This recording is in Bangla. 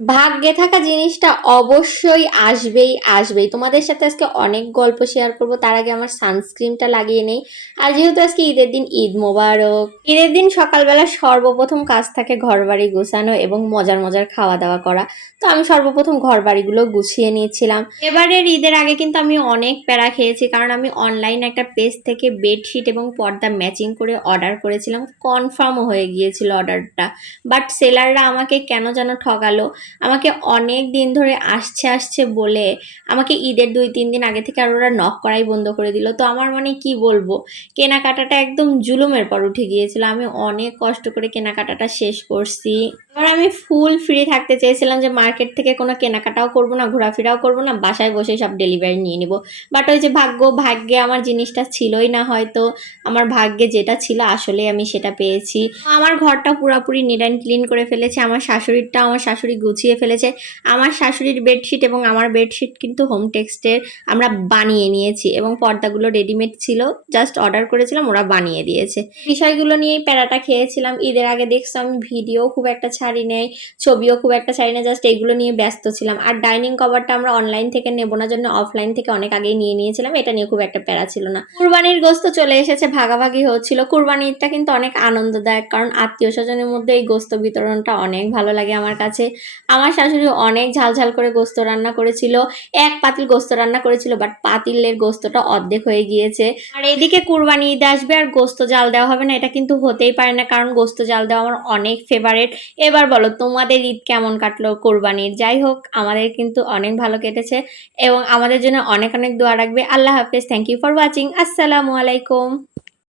ভাগ্যে থাকা জিনিসটা অবশ্যই আসবেই আসবেই। তোমাদের সাথে আজকে অনেক গল্প শেয়ার করব, তার আগে আমার সানস্ক্রিনটা লাগিয়ে নেই। আর যেহেতু আজকে ঈদের দিন, ঈদ মোবারক। ঈদের দিন সকালবেলা সর্বপ্রথম কাজ থাকে ঘর বাড়ি গোছানো এবং মজার মজার খাওয়া দাওয়া করা। তো আমি সর্বপ্রথম ঘর বাড়িগুলো গুছিয়ে নিয়েছিলাম। এবারের ঈদের আগে কিন্তু আমি অনেক প্যারা খেয়েছি, কারণ আমি অনলাইন একটা পেজ থেকে বেডশিট এবং পর্দা ম্যাচিং করে অর্ডার করেছিলাম, কনফার্মও হয়ে গিয়েছিল অর্ডারটা। বাট সেলাররা আমাকে কেন যেন ঠকালো। আমাকে অনেক দিন ধরে আসছে আসছে বলে আমাকে ঈদের 2-3 দিন আগে থেকে আর ওরা নক করাই বন্ধ করে দিল। তো আমার মানে কি বলবো, কেনাকাটাটা একদম জুলুমের পর উঠে গিয়েছিল। আমি অনেক কষ্ট করে কেনাকাটাটা শেষ করছি। এবার আমি ফুল ফ্রি থাকতে চেয়েছিলাম যে মার্কেট থেকে কোনো কেনাকাটাও করবো না, ঘোরাফেরাও করবো না, বাসায় বসে সব ডেলিভারি নিয়ে নিব। বাট ওই যে ভাগ্যে আমার জিনিসটা ছিলই না হয়তো। আমার ভাগ্যে যেটা ছিল আসলে আমি সেটা পেয়েছি। আমার ঘরটা পুরোপুরি নিট অ্যান্ড ক্লিন করে ফেলেছে, আমার শাশুড়িরটা আমার শাশুড়ি গুছিয়ে ফেলেছে। আমার শাশুড়ির বেডশিট এবং আমার বেডশিট কিন্তু হোম টেক্সটের আমরা বানিয়ে নিয়েছি, এবং পর্দাগুলো রেডিমেড ছিল, জাস্ট অর্ডার করেছিলাম, ওরা বানিয়ে দিয়েছে। বিষয়গুলো নিয়েই প্যারাটা খেয়েছিলাম। ঈদের আগে দেখছো আমি ভিডিও খুব একটা ছাড়ি নেই, ছবিও খুব একটা ছাড়ি না, জাস্ট এগুলো নিয়ে ব্যস্ত ছিলাম। আর ডাইনিং কভারটা আমরা অনলাইন থেকে নেবো না জন্য অফলাইন থেকে অনেক আগেই নিয়ে নিয়েছিলাম, এটা নিয়ে খুব একটা প্যারা ছিল না। কুরবানির গোস্ত চলে এসেছে, ভাগাভাগি হচ্ছিল। কুরবানিটা কিন্তু অনেক আনন্দদায়ক, কারণ আত্মীয় স্বজনের মধ্যে এই গোস্ত বিতরণটা অনেক ভালো লাগে আমার কাছে। আমার শাশুড়ি অনেক ঝাল ঝাল করে গোস্ত রান্না করেছিল, এক পাতিল গোস্ত রান্না করেছিল, বাট পাতিলের গোস্তটা অর্ধেক হয়ে গিয়েছে। আর এদিকে কুরবানি ঈদ আসবে আর গোস্ত জাল দেওয়া হবে না, এটা কিন্তু হতেই পারে না, কারণ গোস্ত জাল দেওয়া আমার অনেক ফেভারেট। এবার বলো তোমাদের ঈদ কেমন কাটলো কুরবানির? যাই হোক, আমাদের কিন্তু অনেক ভালো কেটেছে, এবং আমাদের জন্য অনেক অনেক দোয়া রাখবে। আল্লাহ হাফেজ, থ্যাংক ইউ ফর ওয়াচিং, আসসালামু আলাইকুম।